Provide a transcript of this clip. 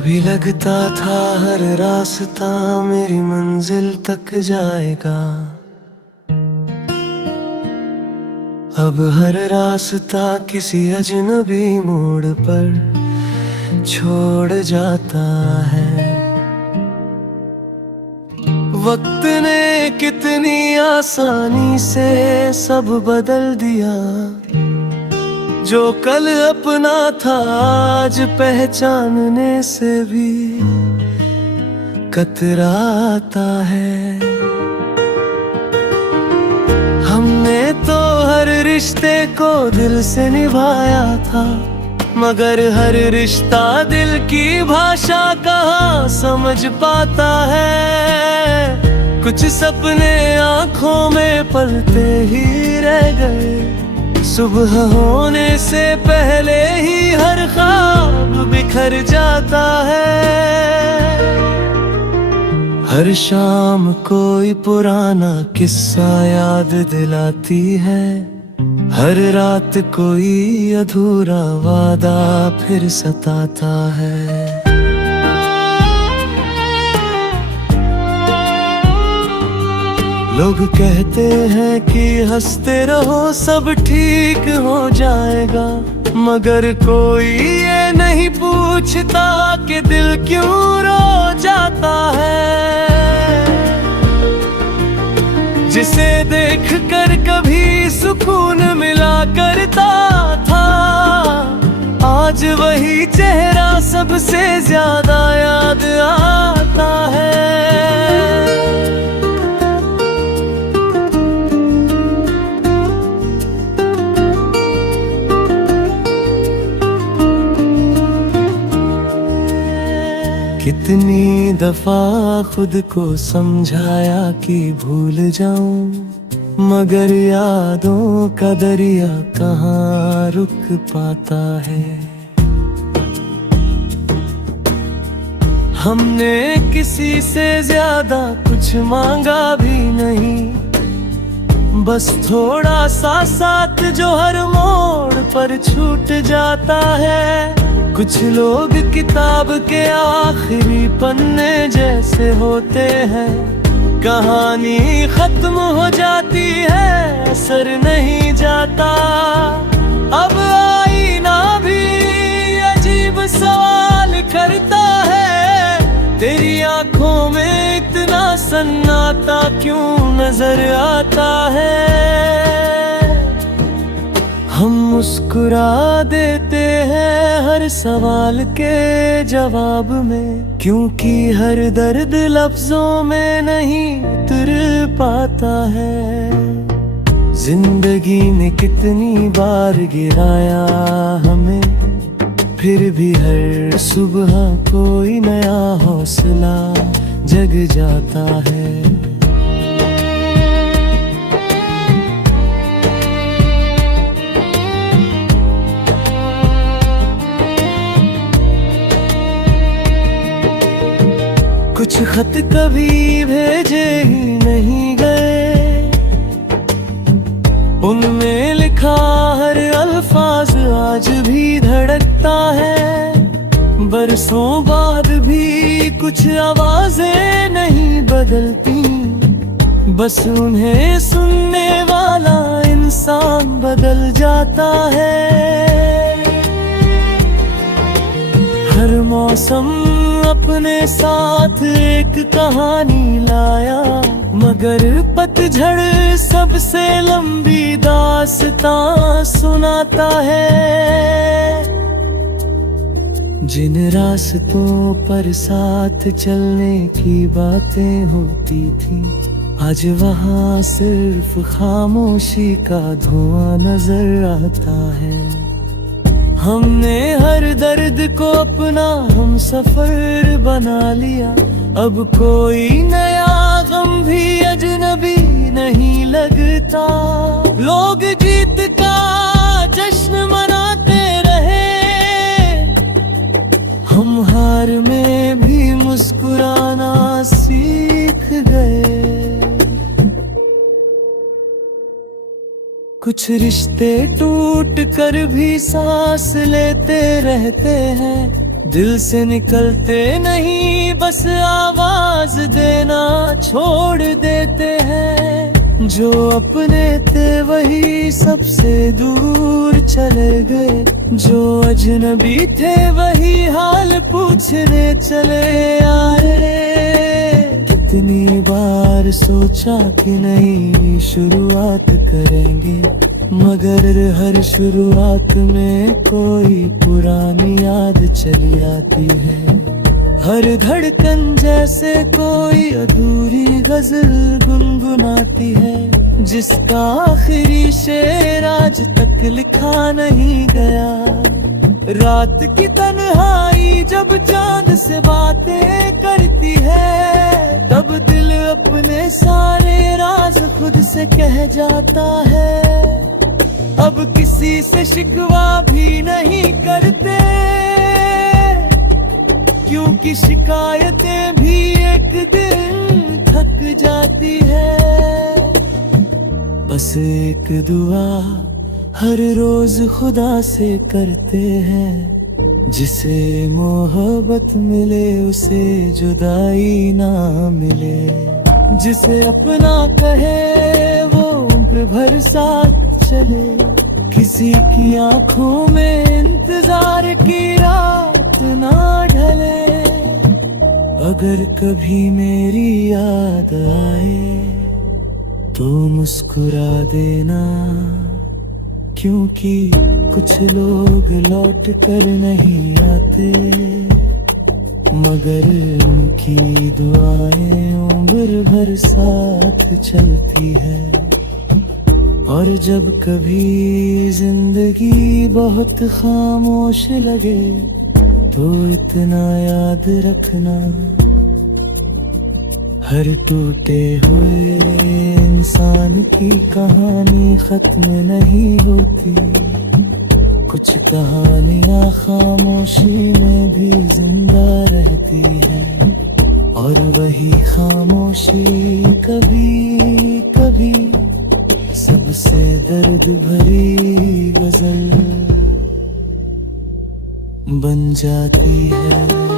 कभी लगता था हर रास्ता मेरी मंजिल तक जाएगा, अब हर रास्ता किसी अजनबी मोड़ पर छोड़ जाता है। वक्त ने कितनी आसानी से सब बदल दिया, जो कल अपना था आज पहचानने से भी कतराता है। हमने तो हर रिश्ते को दिल से निभाया था, मगर हर रिश्ता दिल की भाषा कहाँ समझ पाता है। कुछ सपने आँखों में पलते ही रह गए, सुबह होने से पहले ही हर ख्वाब बिखर जाता है। हर शाम कोई पुराना किस्सा याद दिलाती है, हर रात कोई अधूरा वादा फिर सताता है। लोग कहते हैं कि हंसते रहो सब ठीक हो जाएगा, मगर कोई ये नहीं पूछता कि दिल क्यों रो जाता है। जिसे देख कर कभी सुकून मिला करता था, आज वही चेहरा सबसे ज्यादा याद आता है। कितनी दफा खुद को समझाया कि भूल जाऊं, मगर यादों का दरिया कहाँ रुक पाता है। हमने किसी से ज्यादा कुछ मांगा भी नहीं, बस थोड़ा सा साथ जो हर मोड़ पर छूट जाता है। कुछ लोग किताब के आखिरी पन्ने जैसे होते हैं, कहानी खत्म हो जाती है असर नहीं जाता। अब आईना भी अजीब सवाल करता है, तेरी आंखों में इतना सन्नाटा क्यों नजर आता है। हम मुस्कुरा देते हैं हर सवाल के जवाब में, क्योंकि हर दर्द लफ्जों में नहीं उतर पाता है। जिंदगी ने कितनी बार गिराया हमें, फिर भी हर सुबह कोई नया हौसला जग जाता है। कुछ खत कभी भेजे ही नहीं गए, उनमें लिखा हर अल्फाज आज भी धड़कता है। बरसों बाद भी कुछ आवाजें नहीं बदलती, बस उन्हें सुनने वाला इंसान बदल जाता है। हर मौसम अपने साथ एक कहानी लाया, मगर पतझड़ सबसे लंबी दास्तां सुनाता है। जिन रास्तों पर साथ चलने की बातें होती थी, आज वहाँ सिर्फ खामोशी का धुआं नजर आता है। हमने हर दर्द को अपना हम सफर बना लिया, अब कोई नया गम भी अजनबी नहीं लगता। लोग जीत का जश्न मनाते रहे, हम हार में भी मुस्कुराना सीख गए। कुछ रिश्ते टूट कर भी सांस लेते रहते हैं, दिल से निकलते नहीं, बस आवाज देना छोड़ देते हैं। जो अपने थे वही सबसे दूर चले गए, जो अजनबी थे वही हाल पूछने चले आए। कितनी बार सोचा कि नई शुरुआत करेंगे, मगर हर शुरुआत में कोई पुरानी याद चली आती है। हर धड़कन जैसे कोई अधूरी गजल गुनगुनाती है, जिसका आखिरी शेर आज तक लिखा नहीं गया। रात की तन्हाई जब चांद से बातें करती है, तब दिल अपने सारे राज खुद से कह जाता है। अब किसी से शिकवा भी नहीं करते, क्योंकि शिकायतें भी एक दिन थक जाती है। बस एक दुआ हर रोज खुदा से करते हैं, जिसे मोहब्बत मिले उसे जुदाई ना मिले। जिसे अपना कहे वो उम्र भर साथ चले, किसी की आंखों में इंतजार की रात ना ढले। अगर कभी मेरी याद आए तो मुस्कुरा देना, क्योंकि कुछ लोग लौट कर नहीं आते, मगर उनकी दुआएं उम्र भर साथ चलती है। और जब कभी जिंदगी बहुत खामोश लगे, तो इतना याद रखना, हर टूटे हुए इंसान की कहानी खत्म नहीं होती। कुछ कहानियां खामोशी में भी जिंदा रहती हैं, और वही खामोशी कभी कभी सबसे दर्द भरी गजल बन जाती है।